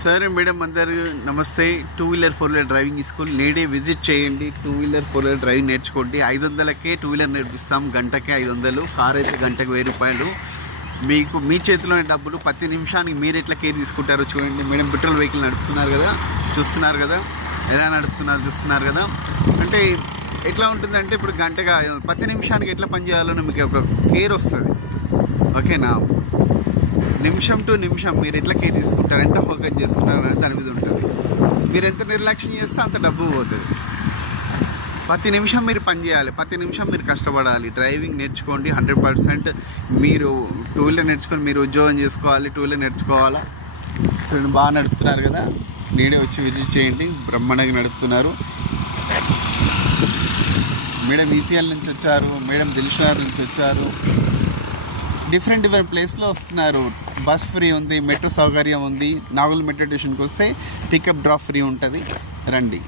Sir madam అందరు నమస్తే. 2-wheeler 4-wheeler driving school నేడే విజిట్ చేయండి. 2-wheeler 4-wheeler డ్రైవింగ్ నేర్చుకోండి. 500కే 2-wheeler నేర్పిస్తాం. గంటకే 500, కార్ అయితే గంటకు 1000 రూపాయలు. మీకు మీ చేతిలోని డబ్బులు. ప్రతి నిమిషానికి మీరు ఎట్లా కేర్ తీసుకుంటారో చూడండి. మేడం పెట్రోల్ వెహికల్ నడుపుతున్నారు కదా, చూస్తున్నారు కదా, ఎలా నడుపుతున్నారు చూస్తున్నారు కదా. అంటే ఎట్లా ఉంటుందంటే ఇప్పుడు గంటగా ప్రతి నిమిషానికి ఎట్లా పనిచేయాలో మీకు ఒక కేర్ వస్తుంది. ఓకేనా? నిమిషం టు నిమిషం మీరు ఎట్లా కేర్ తీసుకుంటారు, ఎంత ఫోకస్ చేస్తున్నారు అని దాని మీద ఉంటుంది. మీరు ఎంత నిర్లక్ష్యం చేస్తే అంత డబ్బు పోతుంది. ప్రతి నిమిషం మీరు పని చేయాలి, ప్రతి నిమిషం మీరు కష్టపడాలి. డ్రైవింగ్ నేర్చుకోండి. 100% మీరు 2-wheeler నేర్చుకొని మీరు ఉద్యోగం చేసుకోవాలి. 2-wheeler నేర్చుకోవాలా. చూడండి బాగా నడుపుతున్నారు కదా, నేనే వచ్చి విజిట్ చేయండి. బ్రహ్మాండంగా నడుపుతున్నారు. మేడం ఈసీఎల్ నుంచి వచ్చారు, మేడం దిల్షునగర్ నుంచి వచ్చారు. డిఫరెంట్ ప్లేస్లో వస్తున్నారు. బస్ ఫ్రీ ఉంది, మెట్రో సౌకర్యం ఉంది. నాగోల్ మెట్రో స్టేషన్కి వస్తే పికప్ డ్రాప్ ఫ్రీ ఉంటుంది. రండి.